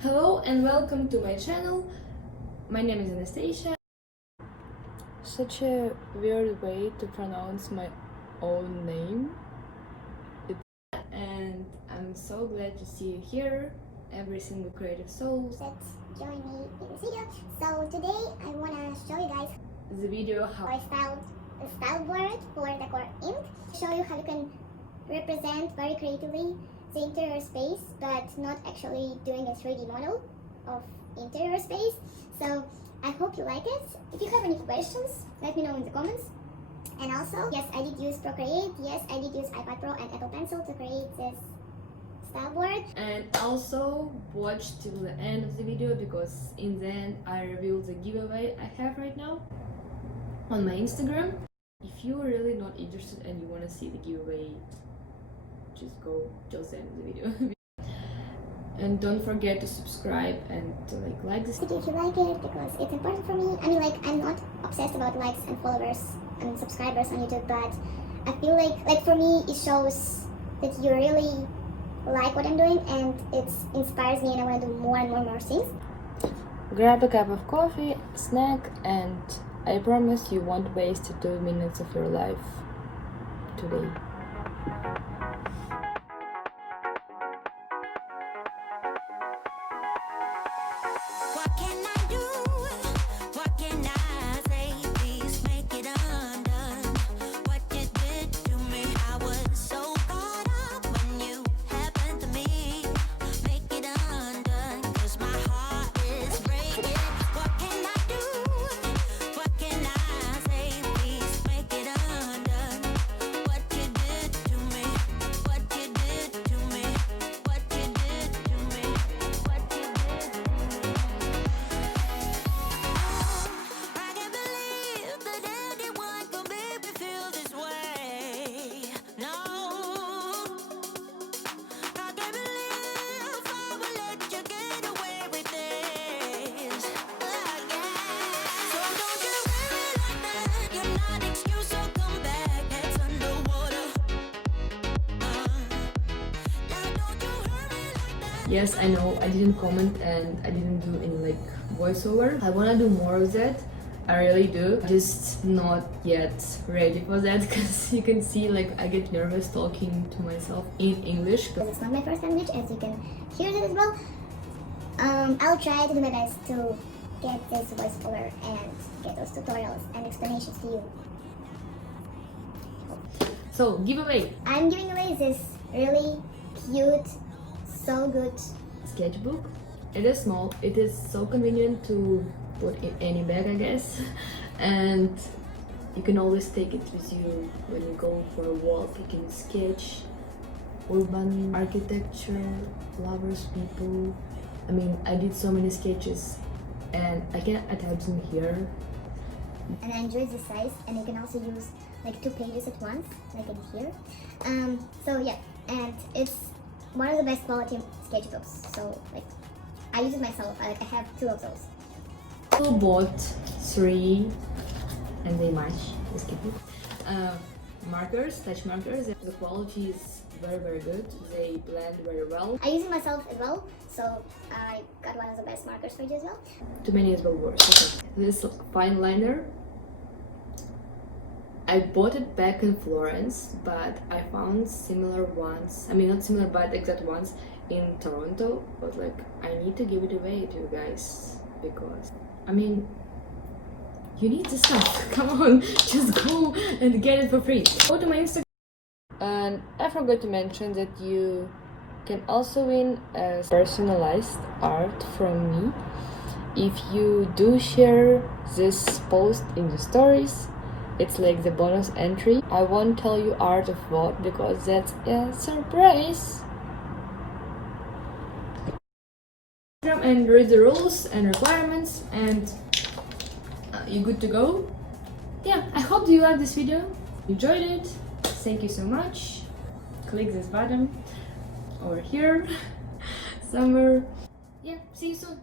Hello and welcome to my channel. My name is Anastasia. Such a weird way to pronounce my own name. And I'm so glad to see you here, every single creative soul Let's join me in this video. So today I wanna show you guys the video how I styled a style board for Daakor ink. Show you how you can represent very creatively the interior space, but not actually doing a 3D model of interior space. So I hope you like it. If you have any questions, let me know in the comments. And also, yes, I did use Procreate. Yes, I did use iPadPro and Apple Pencil to create this style board. And also watch till the end of the video, because in the end I reveal the giveaway I have right now on my Instagram. If you're really not interested and you want to see the giveaway, just go just the end of the video. And don't forget to subscribe and to like this If you like it, because it's important for me. I mean, like, I'm not obsessed about likes and followers and subscribers on YouTube, but I feel like for me it shows that you really like what I'm doing, and it inspires me, and I want to do more and more things. Grab a cup of coffee, snack, and I promise you won't waste 2 minutes of your life today. What can I do? What can I say? Please make it undone. What you did to me, I was so caught up when you happened to me. Make it undone, 'cause my heart is breaking. What can I do? What can I say? Please make it undone. What you did to me, what you did to me, what you did to me, what you did to me. I can't believe that anyone could make me feel this way. No, I can't believe I will let you get away with this again. So don't you worry like that. You're not excuse, so come back. Heads underwater. Now don't you hurry like that. Yes, I know I didn't comment and I didn't do any voiceover. I wanna do more of that. I really do. Just not yet ready for that, because you can see I get nervous talking to myself in English. Because it's not my first language, as you can hear that as well. I'll try to do my best to get this voiceover and get those tutorials and explanations to you. So, giveaway I'm giving away this really cute, so good sketchbook. It is small. It is so convenient to put in any bag, I guess. And you can always take it with you when you go for a walk. You can sketch urban architecture, lovers, people. I mean, I did so many sketches and I can attach them here. and I enjoyed the size, and you can also use 2 pages at once, like in here. So yeah, and it's one of the best quality sketchbooks. So I use it myself. I have 2 of those. I bought 3 and they match the sketchbook. Markers, touch markers. The quality is very good. They blend very well. I use it myself as well, so I got one of the best markers for you as well. Too many is well worse. Okay. This fine liner, I bought it back in Florence, but I found similar ones. I mean, not similar, but exact ones in Toronto. But I need to give it away to you guys, because I mean, you need the stuff. Come on, just go and get it for free. Go to my Instagram. And I forgot to mention that you can also win a personalized art from me if you do share this post in the stories. It's like the bonus entry. I won't tell you art of what, because that's a surprise. And read the rules and requirements, and you're good to go. Yeah, I hope you liked this video, enjoyed it. Thank you so much. Click this button over here somewhere. Yeah, see you soon.